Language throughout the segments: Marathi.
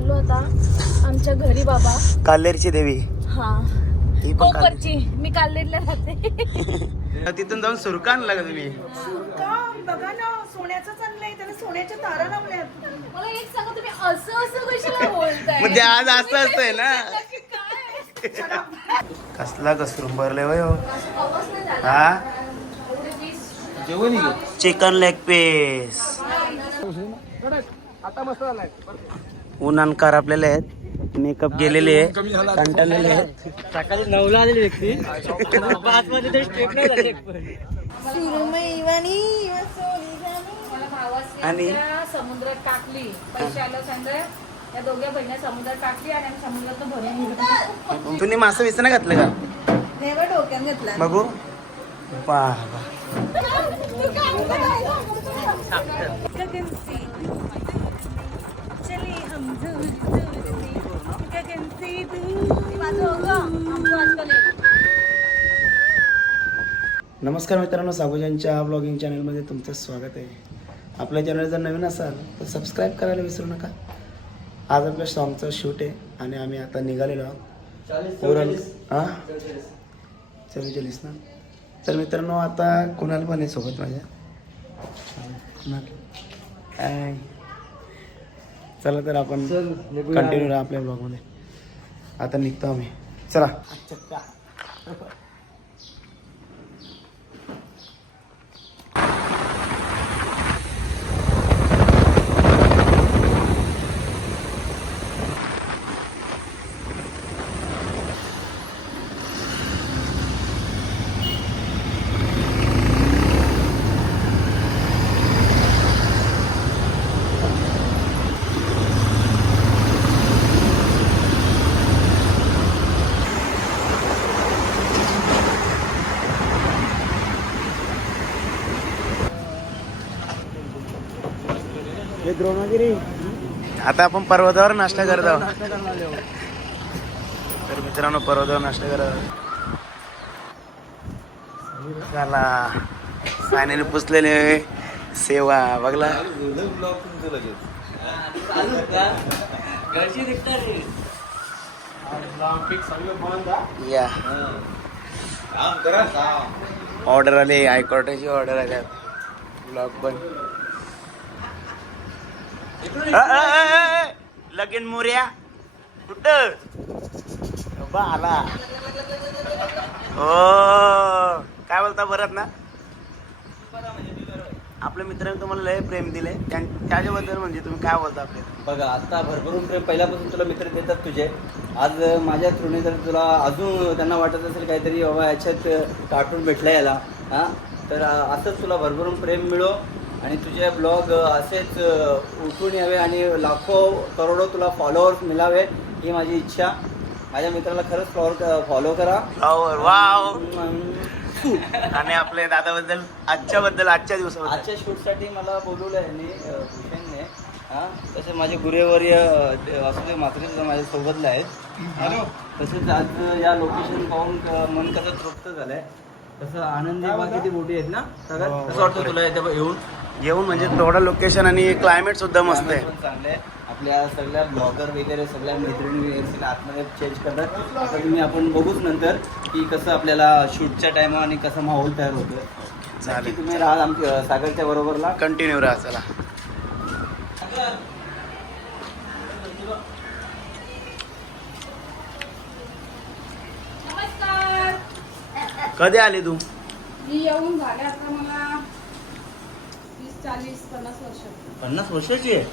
चाललो आता. आमच्या घरी बाबा. काल्हेरची देवी. हा. ही. कोपरची मी काल्लेरला राहते. तिथून जाऊन सुरका आणला का तुम्ही? बघा ना सोन्याचं त्याला सोन्याच्या तारा लावल्यात मला एक सांगा तुम्ही असं असं कशाला बोलताय? मग ते आज असं असतंय ना? कसला कसरून भरले वय हो. हा? चिकन लेग पीस उन्हानकार आपल्याला आहेत. मेकअप गेलेले कंटाळलेले आहेत. सकाळी नऊला आलेली व्यक्ती. मध्ये आणि? समुद्रात टाकली पैसे आलं सांगा या दोघ्या बहिणी समुद्रात टाकली आणि समुद्रात भरून. तुम्ही मासं विसं नाही घातलं का? देवा डोक्यात घेतला. बघू. वा नमस्कार मित्रांनो साबुजांच्या ब्लॉगिंग चॅनलमध्ये तुमचं स्वागत आहे. आपल्या चॅनल जर नवीन असाल तर सबस्क्राईब करायला विसरू नका. आज आपल्या सॉंगचं शूट आहे आणि आम्ही आता निघालेलो आहोत. ओरल हां? चव्वेचाळीस ना? तर मित्रांनो आता कुणाल पण आहे सोबत माझ्या. कुणाल. चला तर आपण कंटिन्यू राहा आपल्या ब्लॉगमध्ये आता निघतो आम्ही. चला. द्रोणागिरी आता आपण पर्वतावर नाश्ता करत आहोत. तर मित्रांनो पर्वतावर नाश्ता करत आहोत. चला फायनली पुसलेले सेवा बघला. या. ऑर्डर आली हायकोर्टाची ऑर्डर आल्या ब्लॉग पण. लगीन मोर्या कुठ बा आला हो काय बोलता बरं ना आपल्या मित्रांनी तुम्हाला लय प्रेम दिले त्याच्याबद्दल म्हणजे तुम्ही काय बोलता आपले बघा आता भरभरून प्रेम पहिल्यापासून तुला मित्र देतात तुझे आज माझ्या थ्रूने जर तुला अजून त्यांना वाटत असेल काहीतरी बाबा याच्यात कार्टून भेटला याला हां तर असंच तुला भरभरून प्रेम मिळो आणि तुझे ब्लॉग असेच उठून यावे आणि लाखो करोडो तुला फॉलोअर्स मिळावे ही माझी इच्छा. माझ्या मित्राला खरंच फॉलो फॉलो करा. वाव आणि आपल्या दादाबद्दल आजच्या बद्दल आजच्या दिवसाबद्दल. आजच्या शूटसाठी मला बोलवलं आहे यांनी, भूषणने. हां तसे माझे गुरेवर्य अ, ते वासुदेव म्हात्रे सुद्धा माझ्या सोबतले आहेत. तसेच आज या लोकेशन पाहून मन कसं तृप्त झालंय. तसं आनंदी किती मोठी आहेत ना सगळ्यात? हो, कसं वाटतं तुला इथे येऊन? येऊन म्हणजे थोडं लोकेशन आणि क्लायमेट सुद्धा मस्त आहे. पण चांगलं आहे. आपल्या सगळ्या ब्लॉगर वगैरे सगळ्या मैत्रिणी आतमध्ये चेंज करतात. आता तुम्ही आपण बघूच नंतर की कसं आपल्याला शूटच्या टाइम आणि कसं माहोल तयार होतोय. चालेल. तुम्ही राहा आमच्या सागरच्या बरोबरला. कंटिन्यू राहा चला. नमस्कार. कधी आली तू? मी येऊन झाले आता मला चाळीस पन्नास वर्ष. पन्नास वर्षाची आहे?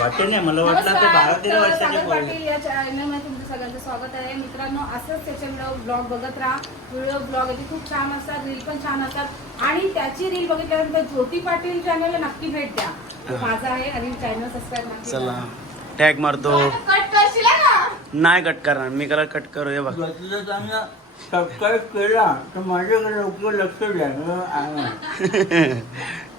वाटते नाही. मला वाटलं ते बारा तेरा नमस्कार, वर्षाची सागर पोरगी. पाटील या चॅनलमध्ये तुमचं सगळ्यांचं स्वागत आहे. मित्रांनो असंच त्याच्यामुळे ब्लॉग बघत राहा. व्हिडिओ ब्लॉग आहे खूप छान असतात रील पण छान असतात. आणि त्याची रील बघितल्यानंतर ज्योती पाटील चॅनलला नक्की भेट द्या. तो माझा आहे आणि चॅनल सबस्क्राईब नक्की चला. टॅग मारतो. कट करशील ना? नाही कट करणार. मी करा कट करू. हे बघ. तुझं चांगला सबस्क्राईब केला तर माझ्याकडे लवकर लक्ष द्या. हं.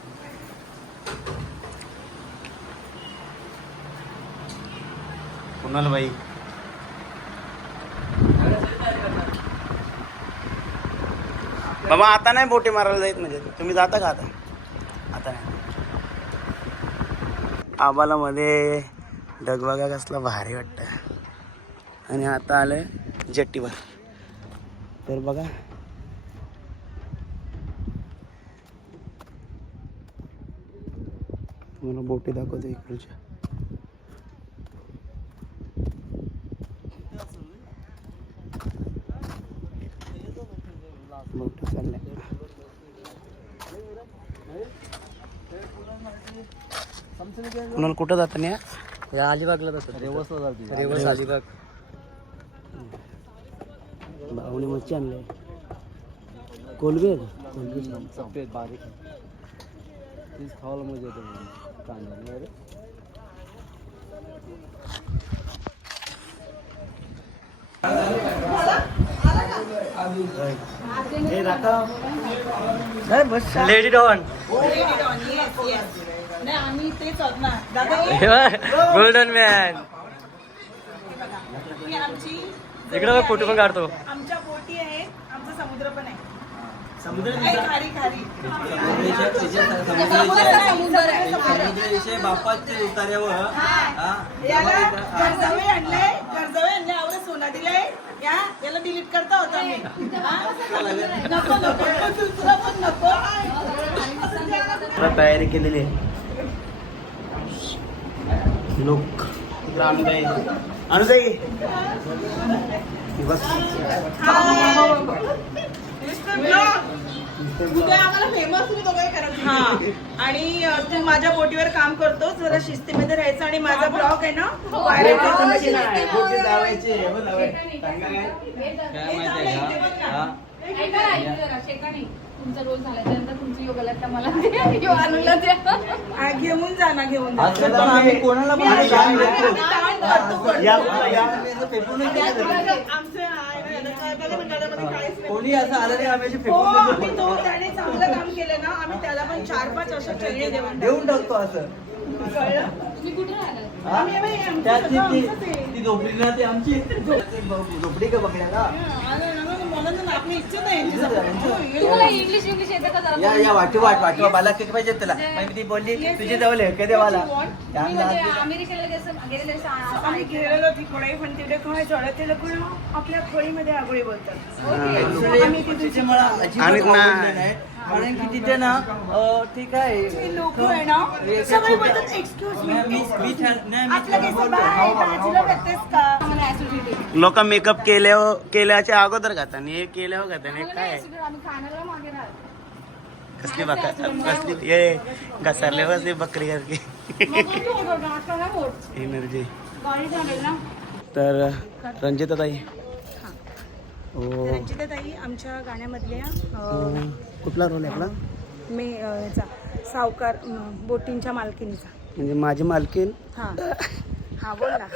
भाई बाबा आता नाही बोटी मारायला जायत म्हणजे. तुम्ही जाता का आता? आता नाही. आबाला मध्ये डगबगा कसला भारी वाटतं आणि आता आलंय जट्टीवर. तर बघा. तुम्हाला बोटी दाखवतो इकडच्या बोटी चालल्या कुणाला कुठं जाताना या अलिबागला जातो रेवसला जातो. रेवस अलिबाग. भावनी मच्छी आणले. कोलबी आहे का? कोलबी सफेद बारीक. तीच खावायला मजा येते कांदा हे दाखव. लेडी डॉन नाही आम्ही तेच आहोत ना. दादा गोल्डन मॅन ही आमची इकडे फोटो पण काढतो. आमच्या बोटी आहेत आमचा समुद्र पण आहे. समुद्र आहे, खारी खारी. समुद्र बापाच्या उतार्यावर याला गरजावे आणले गरजावे आणले आवडे सोना दिलाय. या याला डिलीट करता होता आम्ही. हा? नको नको दुसरा पण नको. आता तयारी केलेली आहे. लोक. बस. हा. आणि तू माझ्या बोटीवर काम करतो जरा शिस्तीमध्ये राहायचं आणि माझा ब्लॉग आहे ना व्हायरल म्हणजे हे हा? तुमचा रोल झाला त्यानंतर तुमची योगाला आता मला द्या किंवा अनुला द्या आ, घेऊन जा ना घेऊन जा आज तर आम्ही कोणाला पण देतो. या नाही तरी. आमचं आहे ना, याला काहीच नाही. कोणी असं आलं नाही आम्ही अशी हो फेकून आम्ही देतो. तो त्याने चांगलं काम केलं ना आम्ही त्याला पण चार पाच अशा चेहरे देऊन देऊन टाकतो असं कळलं तुम्ही कुठे राहिलात हा? आम्ही बाई, आमचं त्या- ती- सगळं ती- आमचंच आहे. ती झोपडी ना ती आमची झोपडी का बघण्याला हा, तुम्हाला इंग्लिश इंग्लिश येते का जरा? या या वाटू वाट वाटवा मला किती पाहिजे तुला मग ती बोलली तुझी जवळ आहे कधी मला तुम्ही म्हणजे अमेरिकेला गेले गेलेले असं- आम्ही गेलेलो तिकडे पण तिकडे झालं ते लोक आपल्या खोळीमध्ये आगोळी बोलतात. आम्ही तिथे आणि ना- कारण की तिथे ना ठीक आहे लोक आहे ना सगळे बोलतात एक्सक्यूज मी आपलं कसं. बाय का? ऍसिडिटी लोक मेकअप केल्यावर केल्याच्या अगोदर घातात आणि हे केल्यावर हे आम्हाला काय? ऍसिडिटी आम्ही खाण्याला मागे राहतो. कसली बका कसली ये घसरले बसली बकरी होत. एनर्जी गाडी चालेल ना. तर रंजिता ताई हो. रंजिता ताई आमच्या गाण्यामधल्या अं, कुठला रोल आहे आपला? मी याचा सावकार बोटींच्या मालकीनीचा. म्हणजे माझी मालकीन हा. हा बोल ना.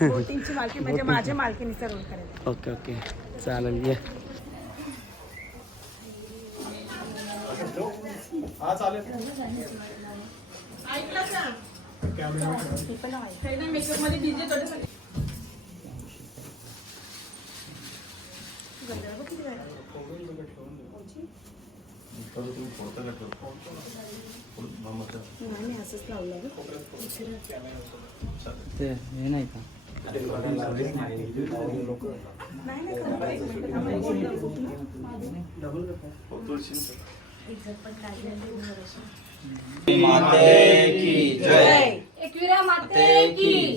बोटींची मालकी म्हणजे माझ्या मालकीनीचा रोल करेल. Okay okay. चालेल ये. मेकअपमध्ये डीजे असंच लावलं ते हे नाही का? थांबा, एक मिनिट. एकविरा माते की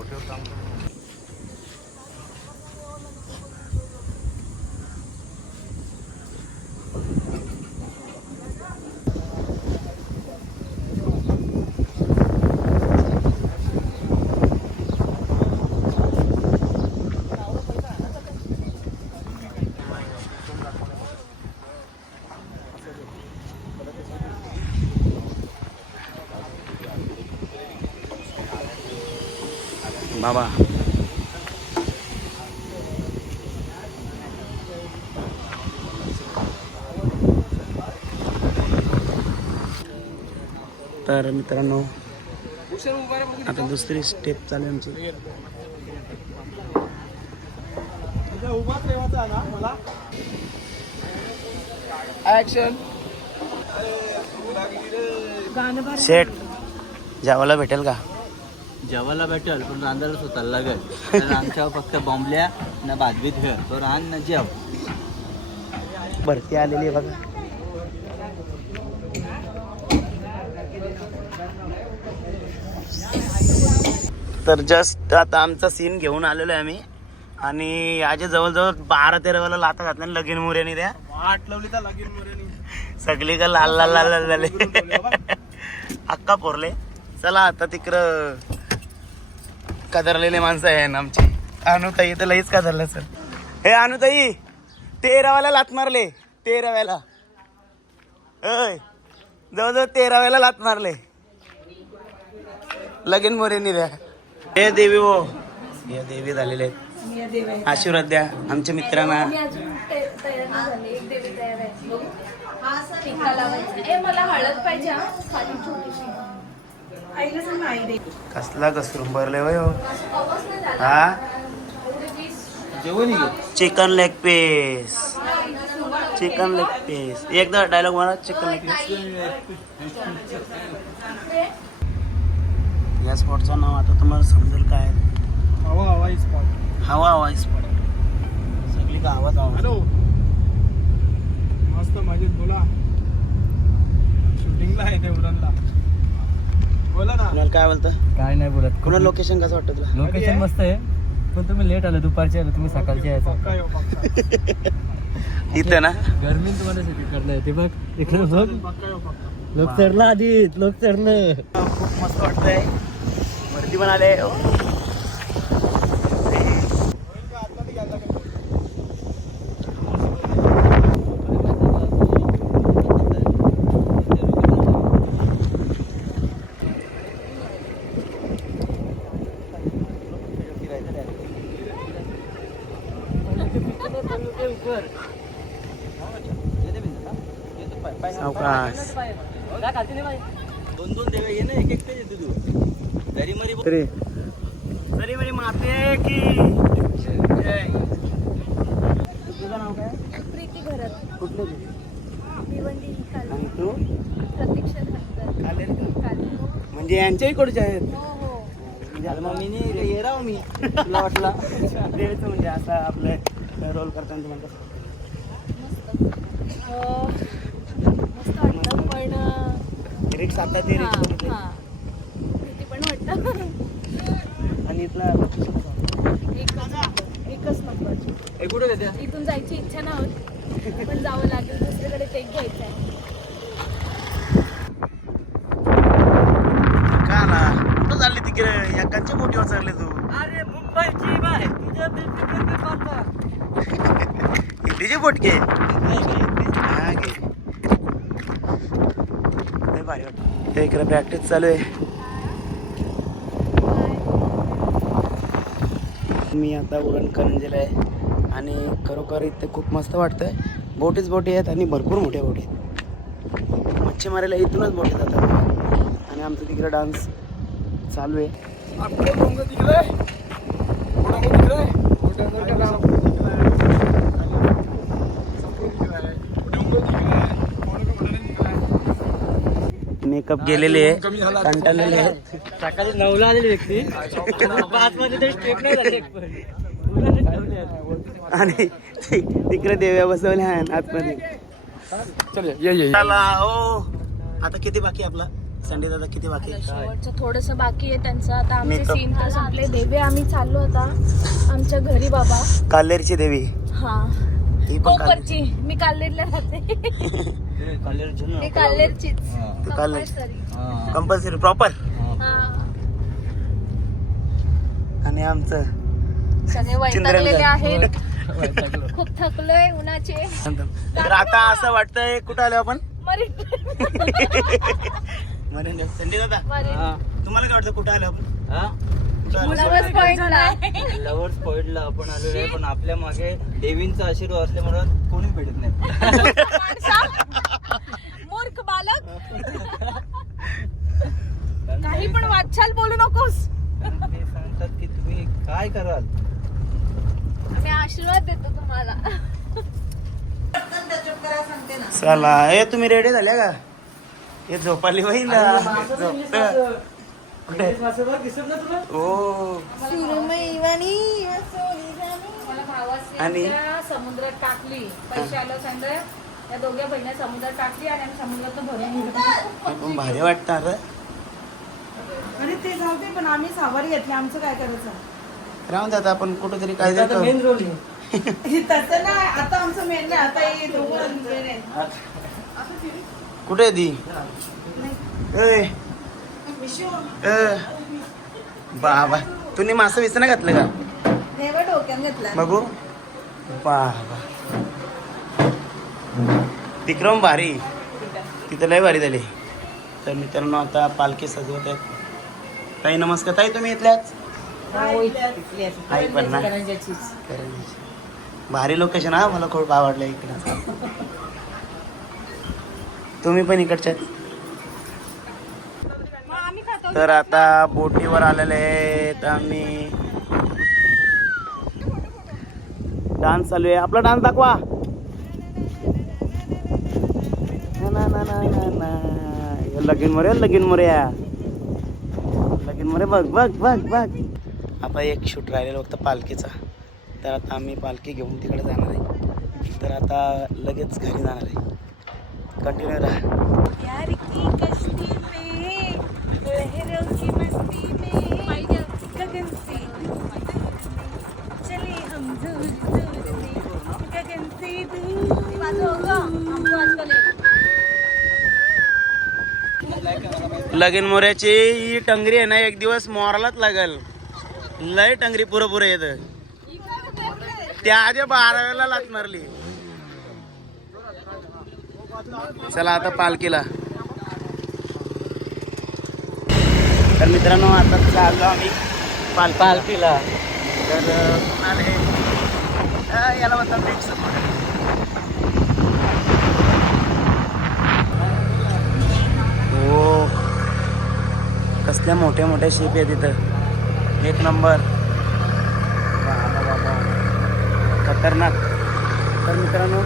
মোটেও দাম बाबा. तर मित्रांनो आता दुसरी स्टेप चालू आमची. शेट जेवायला भेटेल का? जेवायला भेटेल पण रांधायला स्वतःला लागेल. कारण आमच्यावर फक्त बॉम्बल्या ना बादवीत घर तो रान ना जेव. भरती आलेली आहे बघा. तर जस्ट आता आमचा सीन घेऊन आलेलो आहे आम्ही. आणि याच्या जवळजवळ बारा तेरा वेळेला लाता घातल्या आणि लगीन मोऱ्याने द्या सगळी का लाल लाल लाल लाल झाले अक्का पोरले. चला आता तिकडं कदरलेले माणसं आहे ना आमची. अनुताई तर लईच कदरलं सर हे अनुताई तेराव्याला लात मारले तेराव्याला. अय जवळजवळ तेराव्याला लात मारले. लगीन मोरेनी द्या हे देवी हो. या देवी झालेले आहेत. आशीर्वाद द्या आमच्या मित्रांना. मी अजून ते- तयार नाही झाले. एक देवी तयार आहे. बघू. टिक्का लावायचा. ए मला हळद पाहिजे कसला कसरून भरले होय हो. हा? जेवण chicken leg piece chicken leg piece एकदा डायलॉग म्हणा चिकन लेग पीस या स्पॉटचं नाव आता तुम्हाला समजेल काय. हवा हवा स्पॉट हवा हवा स्पॉट सगळी गावात आवाज हॅलो मस्त मजेत बोला. शूटिंगला आहे ते उरणला. बोला ना. कुणाला काय बोलतं? काय नाही बोलत. कुणाला लोकेशन कसं वाटतं तुला? लोकेशन मस्त आहे. पण तुम्ही लेट आले दुपारचे आले तुम्ही सकाळचे यायचं. पक्का येऊ पक्का. इथं ना? गरमी तुम्हाला शेती करता येते बघ इकडे बघ. पक्का येऊ पक्का. लोक चढला आधी लोक चढलं खूप मस्त वाटतंय. वरती पण आले हो. सावकाश दोन दोन देवे ये ना एक एकटे येतो तू तरी मरी तरी तरी म्हणजे माते की. तुझं नाव काय प्रीती कुठलं तू भिवंडी खाली आणि तू प्रतीक्षा खाली खालेल का खाली म्हणजे यांच्याही कडचे आहेत. हो हो. म्हणजे मग मी नाही ये राव मी. तुला वाटला? देवीचं म्हणजे असं आपलं रोल करताना मस्त. वाटतं पण रिक्स आता ते हा, रिक्स बघितले. हा. भीती पण वाटतं. आणि इथला एकच नंबर एकच नंबर ए कुठे देत्या इथून जायची इच्छा नव्हती. पण जावं लागेल दुसरीकडे टेक घ्यायचं आहे का ना कुठं चालली तिकडे एकांच्या मोठीवर चालले तू. अरे मुंबईची बाय तुझ्या हिंदीचे पोटके हा घे. लय हे ते इकडे प्रॅक्टिस चालू आहे. मी आता उरण करंजेला आहे. आणि खरोखर इथे खूप मस्त वाटतं आहे बोटीच बोटी आहेत आणि भरपूर मोठ्या बोटी आहेत. मच्छीमारीला इथूनच बोटी जातात. आणि आमचं तिकडे डान्स चालू आहे आपलं डोंगर दिखलाय डोंगर दिखलाय मोठ्या मोठ्या गाव दिखलाय समुद्र दिखलाय डोंगर दिखलाय मोठं मोठं मेकअप गेलेले आहे कंटाळलेले आहेत सकाळी नऊला आलेली व्यक्ती. पाच मध्ये ते स्टेप नाही झाली एक पण. मुलांनी ठेवली आहे. आणि ति- तिकडे देव्या बसवल्या आहेत आतमध्ये. चल ये ये चला हो. आता किती बाकी आहे आपला? संडे दादा किती बाकी आहे? शेवटचं थोडंसं बाकी आहे त्यांचं. आता आमचे Makeup. सीन तर संपले. देवे आम्ही चाललो आता. आमच्या घरी बाबा. काल्हेरची देवी. हा. ही पण कोपरची मी काल्लेरला राहते. मी तू. हा. कंपल्सरी प्रॉपर हा. आणि आमचं सगळे चिंद्रेला वैतागलेले जा. आहेत. खूप थकलोय उन्हाचे. तर आता असं वाटतंय कुठं आलो आपण? मरीन. मरीन. संडे दादा. मरीन. तुम्हाला काय वाटतं कुठं आलो आपण? लवर्स पॉइंटला आपण? आलेलो आहे पण आपल्या मागे देवींचा आशीर्वाद असल्यामुळे कोणीच भेटत नाही. काही पण वाचाल बोलू नकोस. ते सांगतात की तुम्ही काय कराल? आम्ही आशीर्वाद देतो तुम्हाला. चला ए तुम्ही रेडी झाल्या का? हे झोपाली ओ. मला भावाची आणि? समुद्रात टाकली. पैसे आलं सांग या दोघ्या बहिणी समुद्रात टाकली आणि आम्ही समुद्रात भरून घेतलं. पण भारी वाटणार अरे ते जाऊ दे पण आम्ही सावर घेतली आमचं काय करायचं? राहून जात आपण कुठेतरी काहीतरी करू. तसं नाही आता आमचं मेन नाही आता हे दोघं आहेत. कुठे ए, ए. बाबा तुम्ही मासं विसं नाही घातलं का? बघू. बाबा. विक्रम भारी. तिथं लय भारी झाली. तर मित्रांनो आता पालखी सजवत आहेत. ताई नमस्कार. ताई तुम्ही इथल्याच? आई पण ना. भारी लोकेशन हा? मला खूप आवडलं इकडे. तुम्ही पण इकडच्या? तर आता बोटीवर आलेले आहेत आम्ही. डान्स चालू आहे. आपला डान्स दाखवा. लगीन मोरे लगीन मोऱ्या लगीन मोरे बघ बघ बघ बघ. आता एक शूट राहिलेलं फक्त पालखीचा. तर आता आम्ही पालखी घेऊन तिकडे जाणार आहे. तर आता लगेच घरी जाणार आहे. कंटिन्यू राहा. लगीन मोऱ्याची ही टंगरी आहे ना एक दिवस मोरालाच लागल. लय टंगरी पुरं पुरं येत त्या आधी बाराव्याला लागणारली. चला आता पालखीला. तर मित्रांनो आता चाललो आम्ही पाल पालखीला. तर कुणाला याला म्हणतात हो. कसल्या मोठ्या मोठ्या शिप आहे तिथं एक नंबर बाबा बाबा. खतरनाक. तर मित्रांनो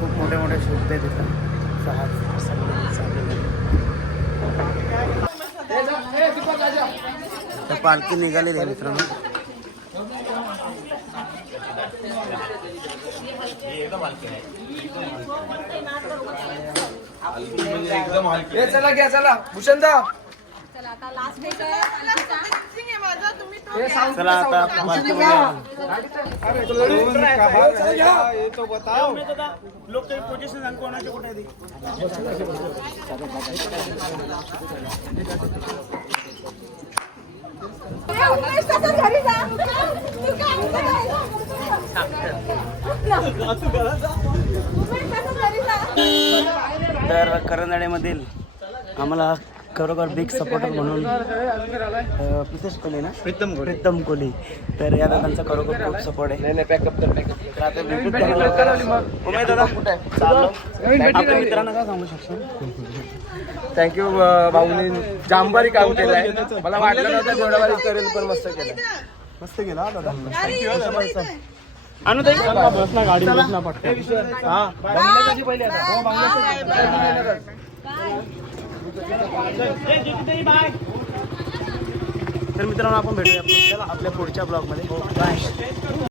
खूप मोठ्या मोठ्या शिप आहे तिथं जहाज तर पालखी निघालेली आहे मित्रांनो. ए चला घ्या चला भूषण दा चला आता लास्ट डेट आहे पालखीचा. हे सांग चला आता पालखी ये तो बताओ लोक पोझिशन सांग कोणाचे कुठे आहे ते. तर करंजाड्यामधील आम्हाला खरोखर बिग सपोर्टर म्हणून प्रितेश कोहली ना? प्रीतम प्रीतम कोहली. तर या दादांचा खरोखर खूप सपोर्ट आहे. नाही पॅकअप तर पॅकअप दादा कुठे आहे? मित्रांना काय सांगू शकतो? थँक्यू भाऊनी जांबारी काम केलंय. मला वाटलं नव्हतं जेवढा करेल पण मस्त केलंय. मस्त केला दादा. आणू ताई बस ना गाडी बस ना पटकन. हा बंगल्याची पहिली आता. हो बंगल्याची तर मित्रांनो आपण भेटूया आपल्या पुढच्या ब्लॉगमध्ये. बाय